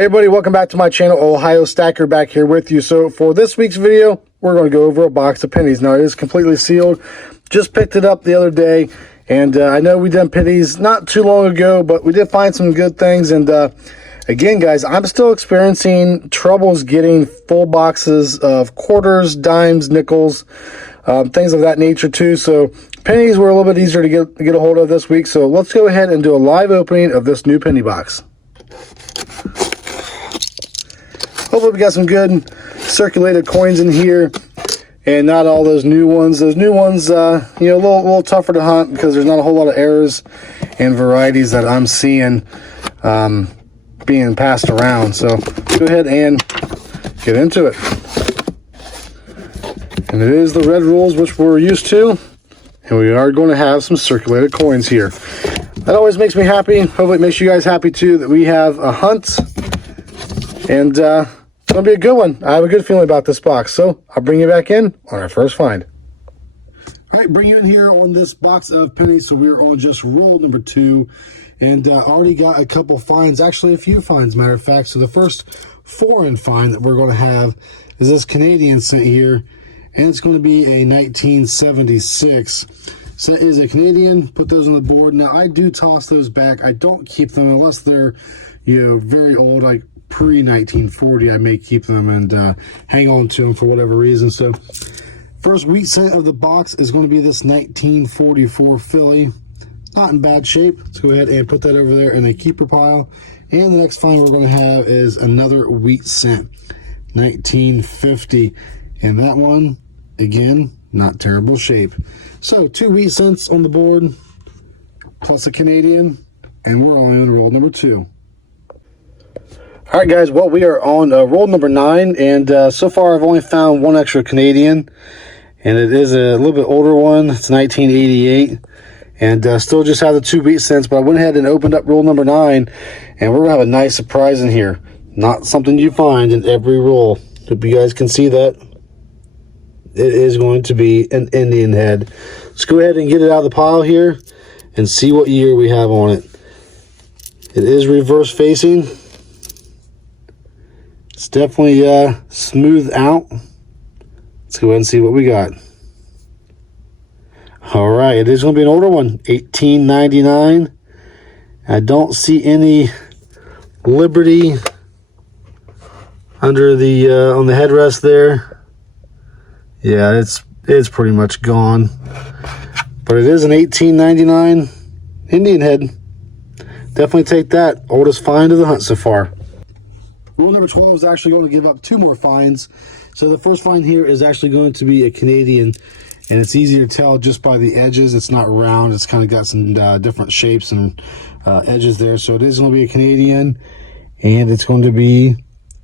Hey everybody, welcome back to my channel. Ohio Stacker back here with you. So for this week's video, we're going to go over a box of pennies. Now it is completely sealed. Just picked it up the other day, and I know we done pennies not too long ago, but we did find some good things. And again, guys, I'm still experiencing troubles getting full boxes of quarters, dimes, nickels, things of that nature too. So pennies were a little bit easier to get a hold of this week. So let's go ahead and do a live opening of this new penny box. Hopefully we got some good circulated coins in here and not all those new ones. Those new ones, you know, a little tougher to hunt because there's not a whole lot of errors and varieties that I'm seeing being passed around. So go ahead and get into it. And it is the red rules, which we're used to. And we are going to have some circulated coins here. That always makes me happy. Hopefully it makes you guys happy too that we have a hunt. And it's going to be a good one. I have a good feeling about this box. So I'll bring you back in on our first find. All right, bring you in here on this box of pennies. So we're on just roll number 2. And already got a couple finds. Actually, a few finds, matter of fact. So the first foreign find that we're going to have is this Canadian cent here. And it's going to be a 1976. So it is a Canadian. Put those on the board. Now, I do toss those back. I don't keep them unless they're, you know, very old, like pre-1940. I may keep them and hang on to them for whatever reason. So first wheat cent of the box is going to be this 1944 Philly. Not in bad shape. Let's go ahead and put that over there in a keeper pile. And the next find we're going to have is another wheat cent, 1950. And that one, again, not terrible shape. So 2 wheat cents on the board, plus a Canadian, and we're on roll number 2. All right, guys, well, we are on roll number 9, and so far I've only found one extra Canadian, and it is a little bit older one. It's 1988, and still just have the 2 wheat cents, but I went ahead and opened up roll number 9, and we're going to have a nice surprise in here. Not something you find in every roll. Hope you guys can see that. It is going to be an Indian head. Let's go ahead and get it out of the pile here and see what year we have on it. It is reverse facing. It's definitely smooth out. Let's go ahead and see what we got. All right, it is going to be an older one, 1899. I don't see any Liberty under the on the headrest there. Yeah, it's pretty much gone. But it is an 1899 Indian head. Definitely take that. Oldest find of the hunt so far. Rule number 12 is actually going to give up 2 more finds. So the first find here is actually going to be a Canadian, and it's easy to tell just by the edges. It's not round. It's kind of got some different shapes and edges there. So it is going to be a Canadian, and it's going to be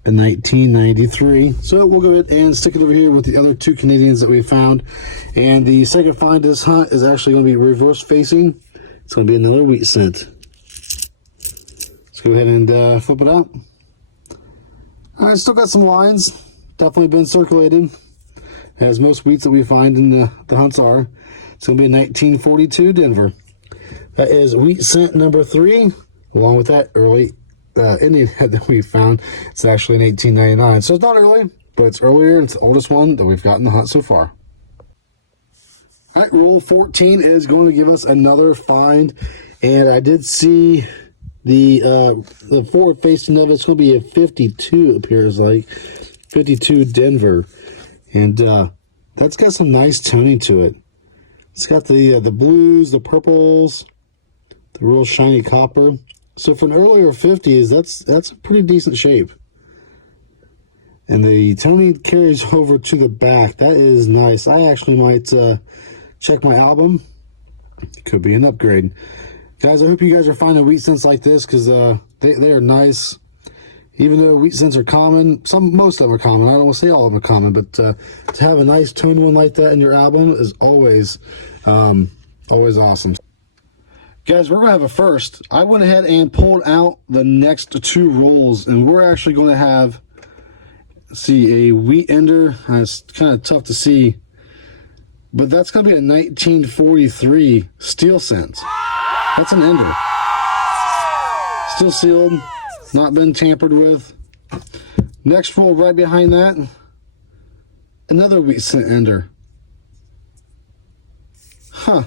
a 1993. So we'll go ahead and stick it over here with the other 2 Canadians that we found. And the second find of this hunt is actually going to be reverse facing. It's going to be another wheat cent. Let's go ahead and flip it out. All right, still got some lines. Definitely been circulated, as most wheats that we find in the hunts are. It's going to be a 1942 Denver. That is wheat cent number 3, along with that early Indian head that we found. It's actually in 1899. So it's not early, but it's earlier. It's the oldest one that we've got in the hunt so far. All right, roll 14 is going to give us another find. And I did see the forward facing of it's going to be a 52, it appears like 52 Denver, and that's got some nice toning to it. It's got the blues, the purples, the real shiny copper. So for an earlier 50s, that's a pretty decent shape. And the toning carries over to the back. That is nice. I actually might check my album. Could be an upgrade. Guys, I hope you guys are finding wheat cents like this, because they are nice. Even though wheat cents are common, most of them are common. I don't want to say all of them are common, but to have a nice toned one like that in your album is always awesome. Guys, we're going to have a first. I went ahead and pulled out the next 2 rolls, and we're actually going to have, see, a wheat ender. It's kind of tough to see, but that's going to be a 1943 steel cent. That's an ender. Still sealed. not been tampered with. Next roll right behind that, another wheat cent ender. Huh.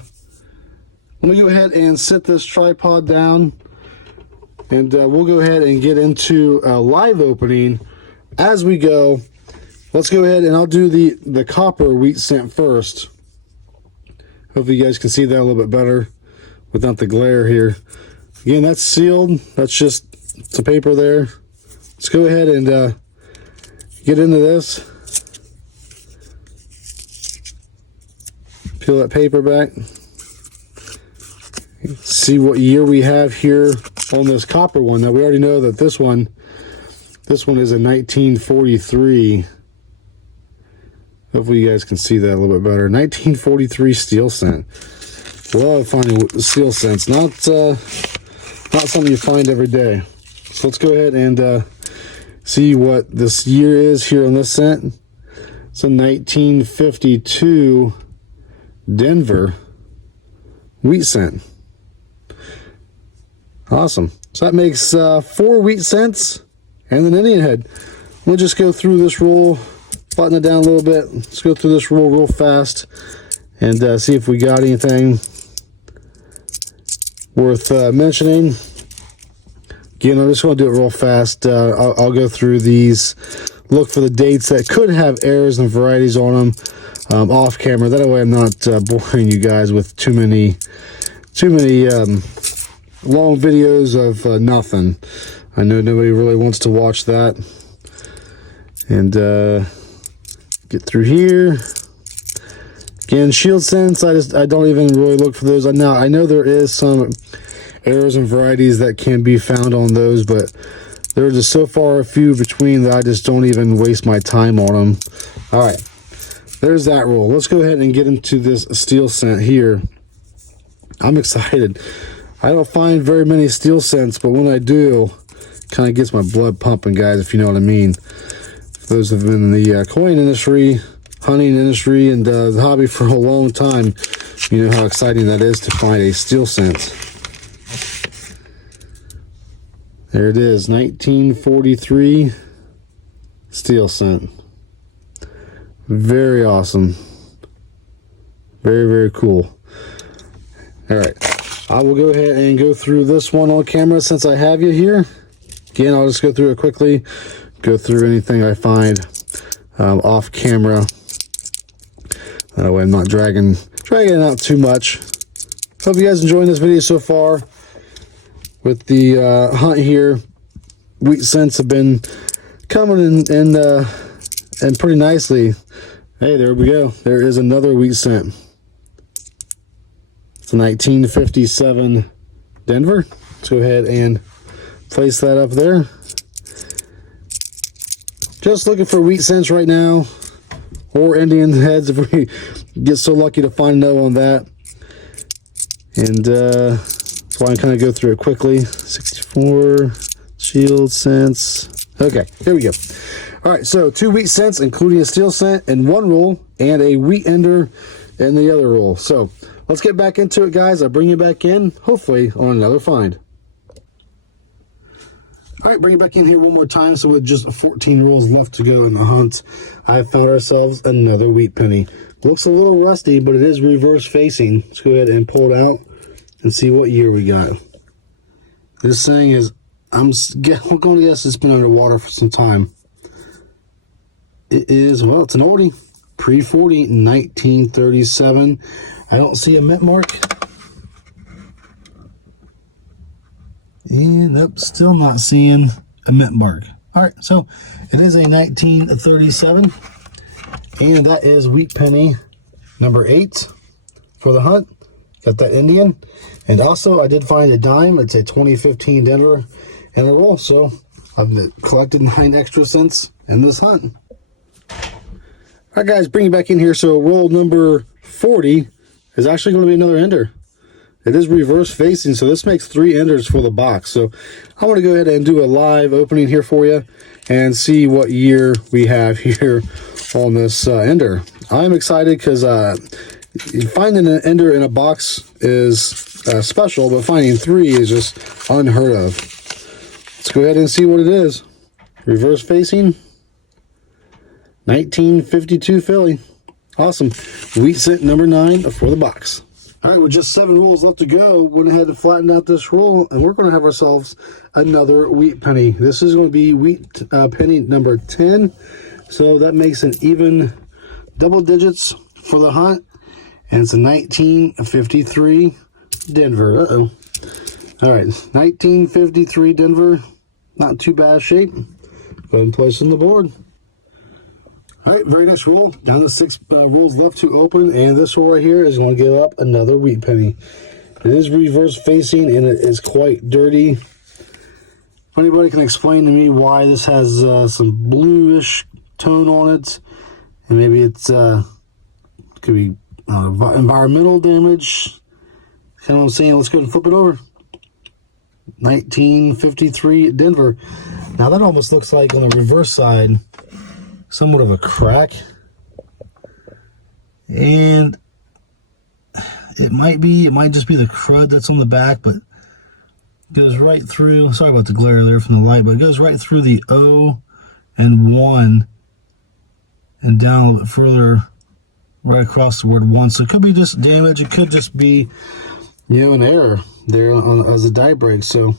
Let me go ahead and sit this tripod down, and we'll go ahead and get into a live opening as we go. Let's go ahead and I'll do the copper wheat cent first. Hopefully you guys can see that a little bit better without the glare here. Again, that's sealed. That's just the paper there. Let's go ahead and get into this. Peel that paper back. See what year we have here on this copper one. Now we already know that this one is a 1943. Hopefully you guys can see that a little bit better. 1943 steel cent. Love finding steel cents. Not something you find every day. So let's go ahead and see what this year is here on this cent. It's a 1952 Denver wheat cent. Awesome. So that makes 4 wheat cents and an Indian head. We'll just go through this roll, button it down a little bit. Let's go through this roll real fast and see if we got anything worth mentioning. Again, I'm just going to do it real fast. I'll go through these, look for the dates that could have errors and varieties on them off camera. That way I'm not boring you guys with too many long videos of nothing. I know nobody really wants to watch that. And get through here. Again, shield cents, I don't even really look for those. Now I know there is some errors and varieties that can be found on those, but there are just so far a few between that I just don't even waste my time on them. All right, there's that roll. Let's go ahead and get into this steel cent here. I'm excited. I don't find very many steel cents, but when I do, it kind of gets my blood pumping, guys, if you know what I mean. For those who have been in the coin industry, hunting industry, and the hobby for a long time, you know how exciting that is to find a steel cent. There it is, 1943 steel cent. Very awesome. Very, very cool. All right. I will go ahead and go through this one on camera since I have you here. Again, I'll just go through it quickly, go through anything I find off camera. That way I'm not dragging it out too much. Hope you guys enjoying this video so far with the hunt here. Wheat cents have been coming in pretty nicely. Hey, there we go. There is another wheat cent. It's a 1957 Denver. Let's go ahead and place that up there. Just looking for wheat cents right now, or Indian heads if we get so lucky to find no on that. And that's why I kind of go through it quickly. 64 shield cents. Okay, here we go. All right, so 2 wheat cents, including a steel cent in one roll, and a wheat ender in the other roll. So let's get back into it, guys. I'll bring you back in, hopefully, on another find. All right, bring it back in here one more time. So with just 14 rolls left to go in the hunt, I found ourselves another wheat penny. Looks a little rusty, but it is reverse facing. Let's go ahead and pull it out and see what year we got. This thing is, I'm going to guess it's been underwater for some time. It is, well, it's an oldie. Pre-40, 1937. I don't see a mint mark. And nope, still not seeing a mint mark. All right, so it is a 1937. And that is wheat penny number 8 for the hunt. Got that Indian. And also I did find a dime. It's a 2015 Denver in a roll. So I've collected 9 extra cents in this hunt. All right, guys, bring it back in here. So roll number 40 is actually going to be another ender. It is reverse facing, so this makes 3 enders for the box. So I want to go ahead and do a live opening here for you and see what year we have here on this ender. I'm excited because finding an ender in a box is special, but finding 3 is just unheard of. Let's go ahead and see what it is. Reverse facing, 1952 Philly. Awesome. Wheat cent number 9 for the box. All right, with just 7 rolls left to go, went ahead and flattened out this roll, and we're going to have ourselves another wheat penny. This is going to be wheat penny number 10, so that makes an even double digits for the hunt, and it's a 1953 Denver. Uh-oh. All right, 1953 Denver, not too bad shape. Go ahead and place on the board. All right, very nice roll. Down to 6 rolls left to open, and this roll right here is going to give up another wheat penny. It is reverse facing, and it is quite dirty. If anybody can explain to me why this has some bluish tone on it, and maybe it's could be environmental damage. Kind of what I'm saying. Let's go ahead and flip it over. 1953 Denver. Now that almost looks like on the reverse side, somewhat of a crack, and it might just be the crud that's on the back, but it goes right through. Sorry about the glare there from the light, but it goes right through the O and 1 and down a little bit further, right across the word 1. So it could be just damage. It could just be, an error there as a die break. So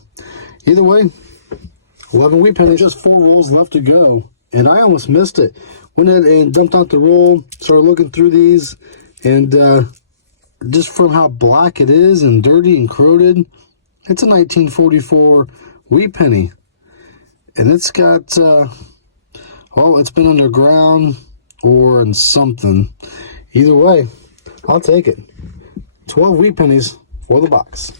either way, 11 wheat pennies, just 4 rolls left to go. And I almost missed it. Went ahead and dumped out the roll, started looking through these, and just from how black it is and dirty and corroded, it's a 1944 wheat penny. And it's got, it's been underground or in something. Either way, I'll take it. 12 wheat pennies for the box.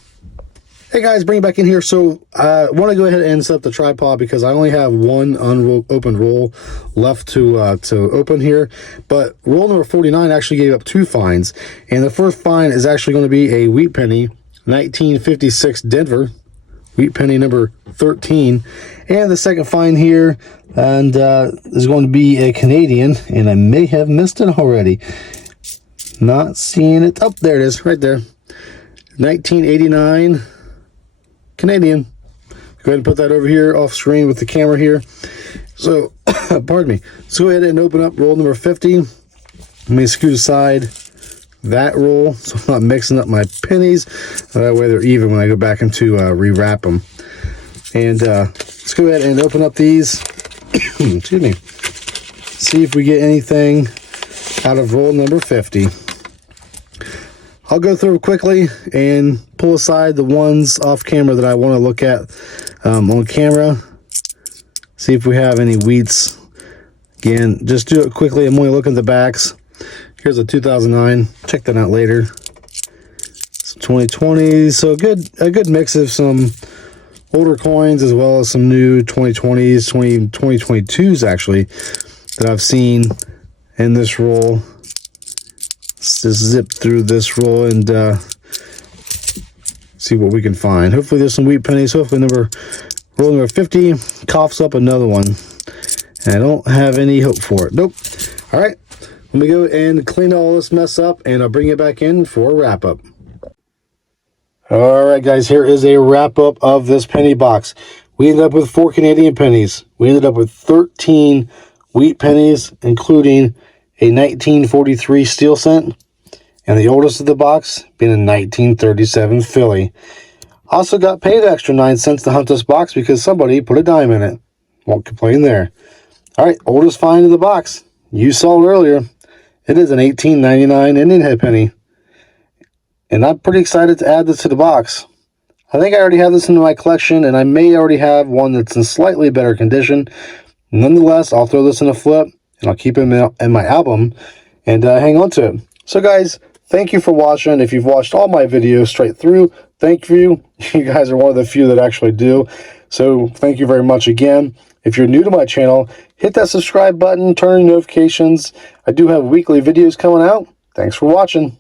Hey guys, bring it back in here. So I want to go ahead and set up the tripod because I only have one unopened roll left to open here. But roll number 49 actually gave up 2 finds. And the first find is actually going to be a wheat penny, 1956 Denver, wheat penny number 13. And the second find here is going to be a Canadian, and I may have missed it already. Not seeing it. Oh, there it is, right there. 1989 Canadian. Go ahead and put that over here off screen with the camera here. So, pardon me. Let's go ahead and open up roll number 50. Let me scoot aside that roll so I'm not mixing up my pennies. That way they're even when I go back into rewrap them. And let's go ahead and open up these. Excuse me. See if we get anything out of roll number 50. I'll go through quickly and pull aside the ones off camera that I want to look at on camera. See if we have any wheats. Again, just do it quickly. I'm only looking at the backs. Here's a 2009. Check that out later. Some 2020s. So a good mix of some older coins as well as some new 2020s, 2022s actually that I've seen in this roll. Let's just zip through this roll and see what we can find. Hopefully there's some wheat pennies. Hopefully roll number 50 coughs up another one. And I don't have any hope for it. Nope. All right. Let me go and clean all this mess up, and I'll bring it back in for a wrap-up. All right, guys. Here is a wrap-up of this penny box. We ended up with 4 Canadian pennies. We ended up with 13 wheat pennies, including a 1943 steel cent, and the oldest of the box being a 1937 Philly. Also got paid extra 9 cents to hunt this box because somebody put a dime in it. Won't complain there. All right, oldest find in the box. You saw it earlier. It is an 1899 Indian head penny. And I'm pretty excited to add this to the box. I think I already have this in my collection, and I may already have one that's in slightly better condition. Nonetheless, I'll throw this in a flip, and I'll keep it in my album and hang on to it. So guys, thank you for watching. If you've watched all my videos straight through, thank you. You guys are one of the few that actually do. So thank you very much again. If you're new to my channel, hit that subscribe button, turn on notifications. I do have weekly videos coming out. Thanks for watching.